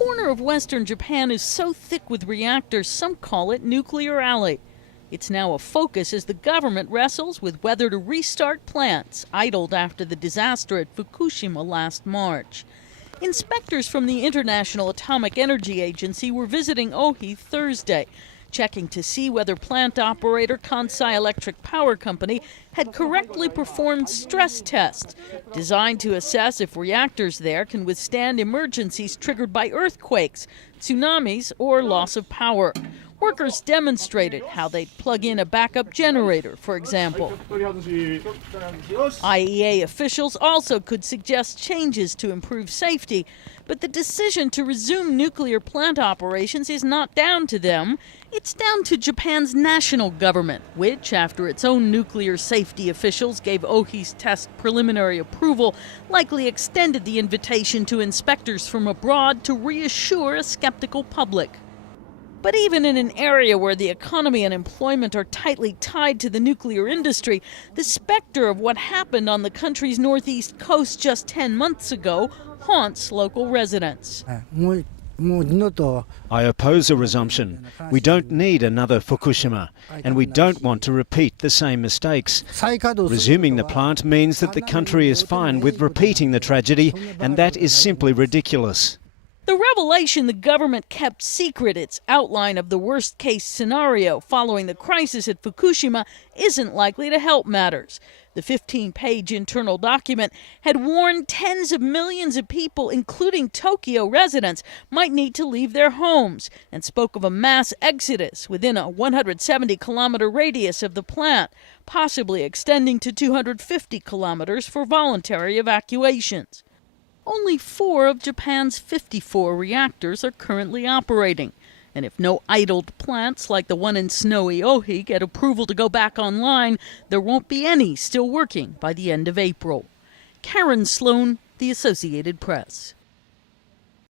corner of western Japan is so thick with reactors, some call it Nuclear Alley. It's now a focus as the government wrestles with whether to restart plants idled after the disaster at Fukushima last March. Inspectors from the International Atomic Energy Agency were visiting Ohi Thursday, checking to see whether plant operator Kansai Electric Power Company had correctly performed stress tests designed to assess if reactors there can withstand emergencies triggered by earthquakes, tsunamis, or loss of power. Workers demonstrated how they'd plug in a backup generator, for example. IAEA officials also could suggest changes to improve safety, but the decision to resume nuclear plant operations is not down to them. It's down to Japan's national government, which, after its own nuclear safety officials gave Ohi's test preliminary approval, likely extended the invitation to inspectors from abroad to reassure a skeptical public. But even in an area where the economy and employment are tightly tied to the nuclear industry, the specter of what happened on the country's northeast coast just 10 months ago haunts local residents. I oppose a resumption. We don't need another Fukushima, and we don't want to repeat the same mistakes. Resuming the plant means that the country is fine with repeating the tragedy, and that is simply ridiculous. The revelation the government kept secret, its outline of the worst-case scenario following the crisis at Fukushima, isn't likely to help matters. The 15-page internal document had warned tens of millions of people, including Tokyo residents, might need to leave their homes, and spoke of a mass exodus within a 170-kilometer radius of the plant, possibly extending to 250 kilometers for voluntary evacuations. Only 4 of Japan's 54 reactors are currently operating. And if no idled plants like the one in snowy Ohi get approval to go back online, there won't be any still working by the end of April. Karen Sloan, The Associated Press.